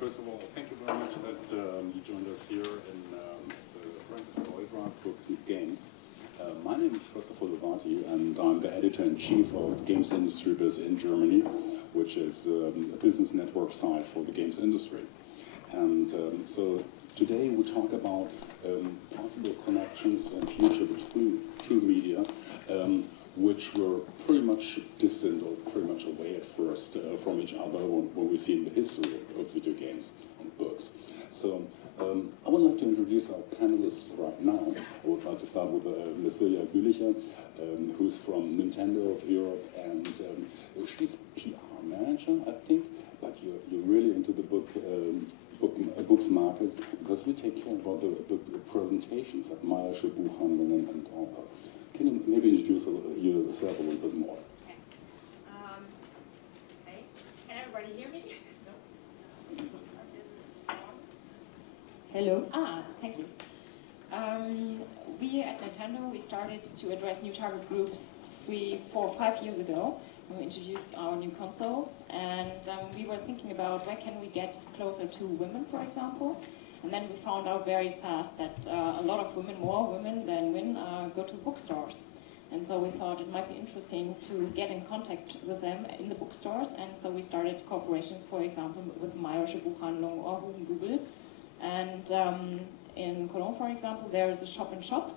First of all, thank you very much that you joined us here in the Frankfurt Storydrive Books and Games. My name is Christoph Holowaty, and I'm the editor-in-chief of Games Industry Biz in Germany, which is a business network site for the games industry. And so today we talk about possible connections and future between two media, which were pretty much distant or pretty much away at first from each other when we see the history of video games and books. So I would like to introduce our panelists right now. I would like to start with Ms. Silja Gülicher, who's from Nintendo of Europe, and she's PR manager, I think, but you're really into the books market, because we take care about the presentations at Meyersche Buchhandlung and all that. Can you maybe introduce yourself a little bit more? Okay. Okay. Can everybody hear me? No? Hello. Thank you. We at Nintendo, we started to address new target groups 3, 4, 5 years ago. We introduced our new consoles, and we were thinking about where can we get closer to women, for example. And then we found out very fast that a lot of women, more women than men, go to bookstores. And so we thought it might be interesting to get in contact with them in the bookstores. And so we started cooperations, for example, with Meyersche Buchhandlung or Google. And in Cologne, for example, there is a shop-in-shop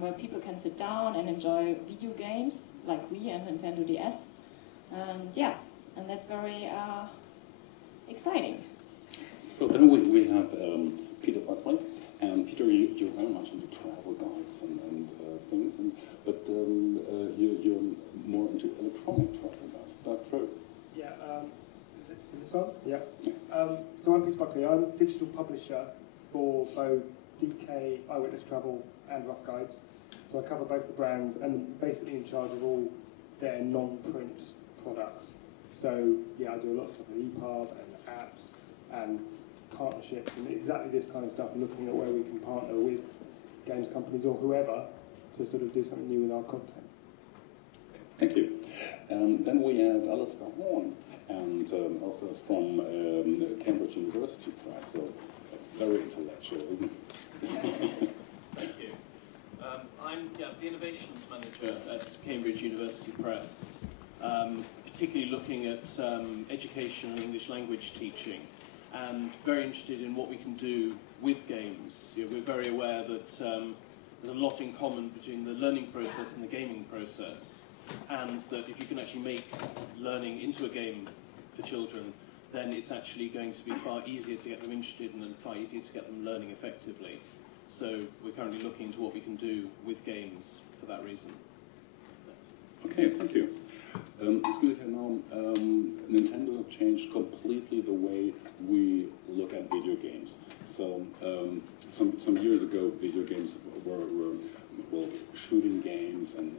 where people can sit down and enjoy video games like Wii and Nintendo DS. And yeah, and that's very exciting. So then we have Peter Buckley, and Peter, you're very much into travel guides and things, but you're more into electronic travel guides. Is that true? Yeah. Is this on? Yeah. So I'm Peter Buckley. I'm a digital publisher for both DK, Eyewitness Travel, and Rough Guides. So I cover both the brands and basically in charge of all their non-print products. So yeah, I do a lot of stuff with EPUB and apps and partnerships and exactly this kind of stuff, looking at where we can partner with games companies or whoever to sort of do something new with our content. Thank you. Then we have Alastair Horne, and Alastair is from Cambridge University Press, so very intellectual, isn't it? Thank you. I'm the Innovations Manager at Cambridge University Press, particularly looking at education and English language teaching, and very interested in what we can do with games. We're very aware that there's a lot in common between the learning process and the gaming process, and that if you can actually make learning into a game for children, then it's actually going to be far easier to get them interested and far easier to get them learning effectively. So we're currently looking into what we can do with games for that reason. Thanks. Okay, thank you. It's good to know Nintendo changed completely the way we look at video games. So some years ago, video games were well, shooting games and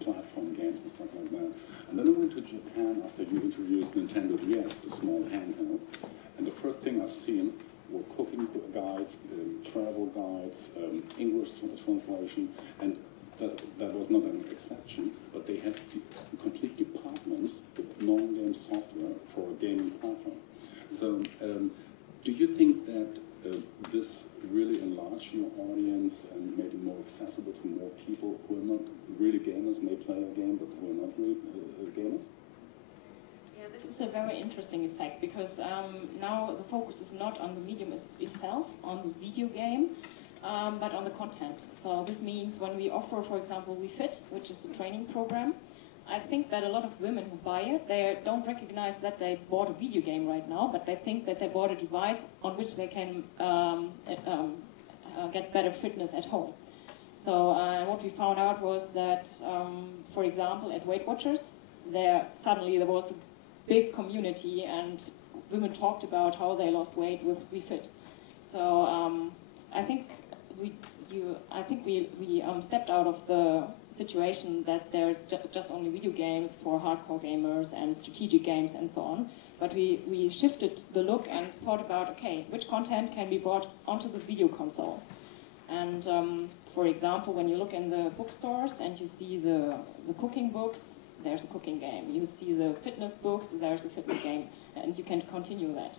platform games and stuff like that. And then I went to Japan after you introduced Nintendo DS, the small handheld. And the first thing I've seen were cooking guides, travel guides, English translation, and that was not an exception, but they had complete departments with non-game software for a gaming platform. So do you think that this really enlarged your audience and made it more accessible to more people who are not really gamers, may play a game, but who are not really gamers? Yeah, this is a very interesting effect, because now the focus is not on the medium itself, on the video game, but on the content. So this means when we offer, for example, We Fit, which is a training program, I think that a lot of women who buy it, they don't recognize that they bought a video game right now, but they think that they bought a device on which they can get better fitness at home. So what we found out was that, for example, at Weight Watchers, suddenly there was a big community, and women talked about how they lost weight with We Fit. So I think we stepped out of the situation that there's just only video games for hardcore gamers and strategic games and so on. But we shifted the look and thought about, okay, which content can be brought onto the video console? And for example, when you look in the bookstores and you see the cooking books, there's a cooking game. You see the fitness books, there's a fitness game, and you can continue that.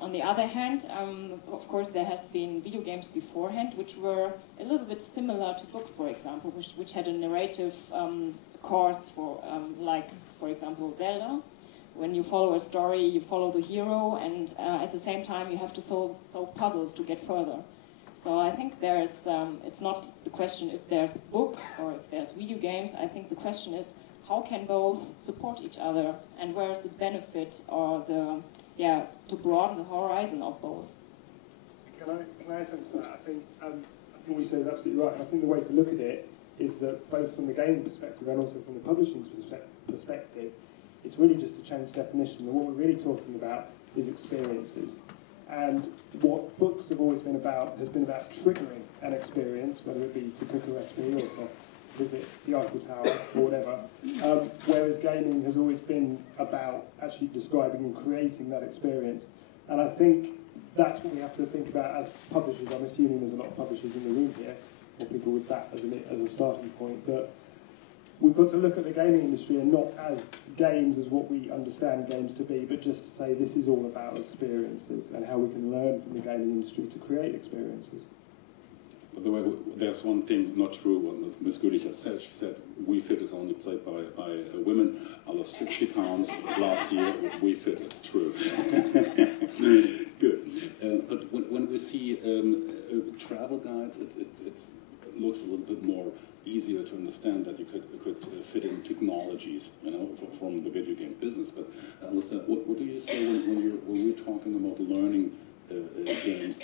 On the other hand, of course, there has been video games beforehand which were a little bit similar to books, for example, which had a narrative course for, like, for example, Zelda. When you follow a story, you follow the hero, and at the same time, you have to solve puzzles to get further. So I think there's, it's not the question if there's books or if there's video games. I think the question is how can both support each other, and where is the benefit or the, to broaden the horizon of both. Can I add something to that? I think what you said is absolutely right. I think the way to look at it is that both from the gaming perspective and also from the publishing perspective, it's really just a change definition. And what we're really talking about is experiences. And what books have always been about has been about triggering an experience, whether it be to cook a recipe or to visit the Eiffel Tower or whatever, whereas gaming has always been about actually describing and creating that experience. And I think that's what we have to think about as publishers. I'm assuming there's a lot of publishers in the room here, or people with that as a starting point, but we've got to look at the gaming industry and not as games as what we understand games to be, but just to say this is all about experiences and how we can learn from the gaming industry to create experiences. By the way, there's one thing not true what Ms. Gülicher said. She said Wii Fit is only played by women. I lost 60 pounds last year with Wii Fit. It's true. Good. But when we see travel guides, it looks a little bit more easier to understand that you could fit in technologies, you know, from the video game business. But Alastair, what do you say when we're talking about learning games?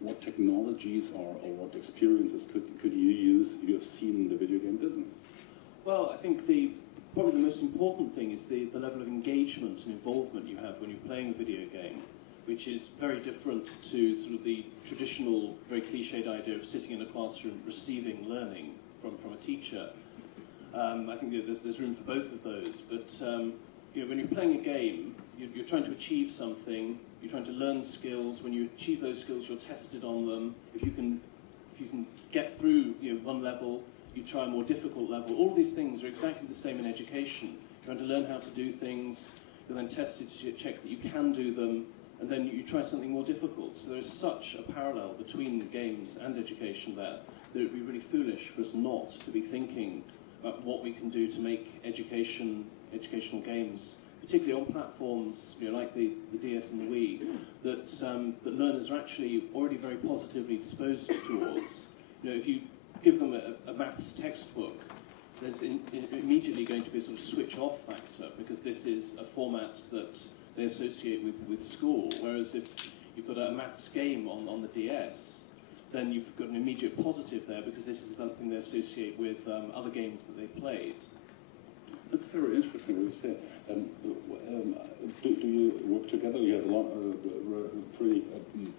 What technologies or what experiences could you have seen in the video game business? Well, I think probably the most important thing is the level of engagement and involvement you have when you're playing a video game, which is very different to sort of the traditional, very cliched idea of sitting in a classroom receiving learning from a teacher. I think there's room for both of those, but you know, when you're playing a game, you're trying to achieve something. You're trying to learn skills. When you achieve those skills, you're tested on them. If you can get through, you know, one level, you try a more difficult level. All of these things are exactly the same in education. You're trying to learn how to do things. You're then tested to check that you can do them, and then you try something more difficult. So there's such a parallel between games and education there that it would be really foolish for us not to be thinking about what we can do to make educational games, particularly on platforms, you know, like the DS and the Wii, that learners are actually already very positively disposed towards. You know, if you give them a maths textbook, there's immediately going to be a sort of switch-off factor, because this is a format that they associate with school, whereas if you've got a maths game on the DS, then you've got an immediate positive there, because this is something they associate with other games that they've played. That's very interesting. You say, do you work together? You have a pretty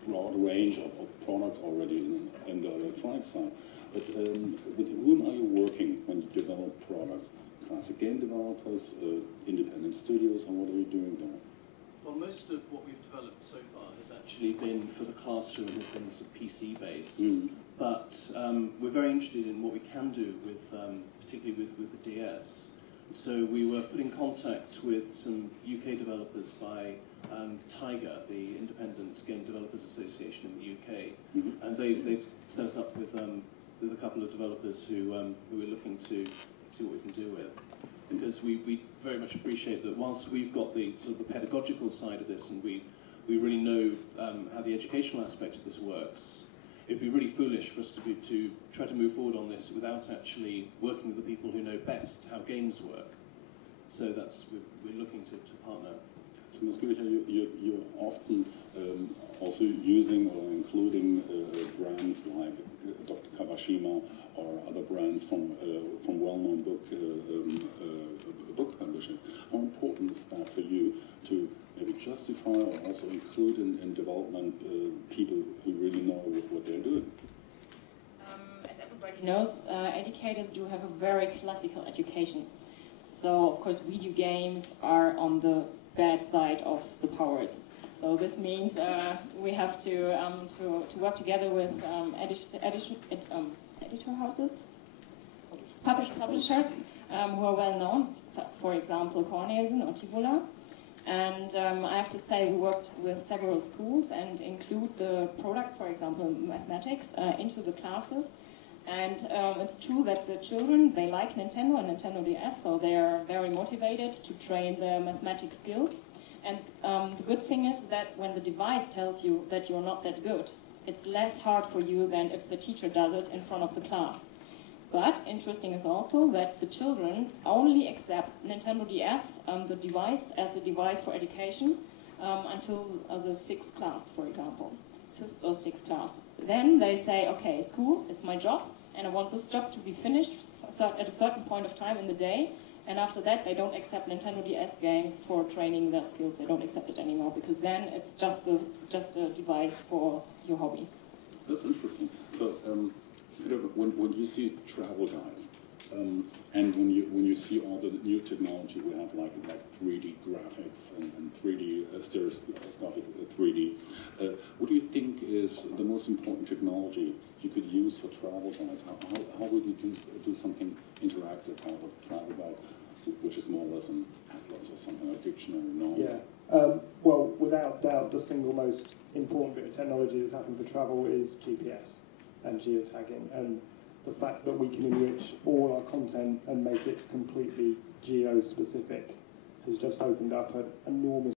broad range of products already in the electronic side. But with whom are you working when you develop products? Classic game developers, independent studios, and what are you doing there? Well, most of what we've developed so far has actually been for the classroom, has been sort of PC-based. Mm. But we're very interested in what we can do with, particularly with the DS. So we were put in contact with some UK developers by Tiger, the Independent Game Developers Association in the UK, mm-hmm. and they've set us up with a couple of developers who we're looking to see what we can do with. Because we very much appreciate that whilst we've got the sort of the pedagogical side of this, and we really know how the educational aspect of this works, it'd be really foolish for us to try to move forward on this without actually working with the people who know best how games work. So we're looking to partner. So Ms. Gülicher, you're often also using or including brands like Dr. Kawashima or other brands from well-known book publishers. How important is that for you to maybe justify or also include in development people who really know what they're doing? As everybody knows, educators do have a very classical education. So, of course, video games are on the bad side of the powers. So this means we have to work together with editor houses, publishers who are well known, for example, Horne or Tibula. And I have to say, we worked with several schools and include the products, for example, mathematics, into the classes. And it's true that the children, they like Nintendo and Nintendo DS, so they're very motivated to train their mathematics skills. And the good thing is that when the device tells you that you're not that good, it's less hard for you than if the teacher does it in front of the class. But interesting is also that the children only accept Nintendo DS, the device, as a device for education until the 6th class, for example, 5th or 6th class. Then they say, okay, school is my job, and I want this job to be finished at a certain point of time in the day. And after that, they don't accept Nintendo DS games for training their skills. They don't accept it anymore, because then it's just a device for your hobby. That's interesting. So, when you see travel guides, and when you see all the new technology we have, like 3D graphics and 3D stereoscopic 3D, what do you think is the most important technology you could use for travel guides? How would you do something interactive out of travel guide, which is more or less an atlas or something, like dictionary? No? Yeah. Well, without doubt, the single most important bit of technology that's happened for travel is GPS and geotagging, and the fact that we can enrich all our content and make it completely geo-specific has just opened up an enormous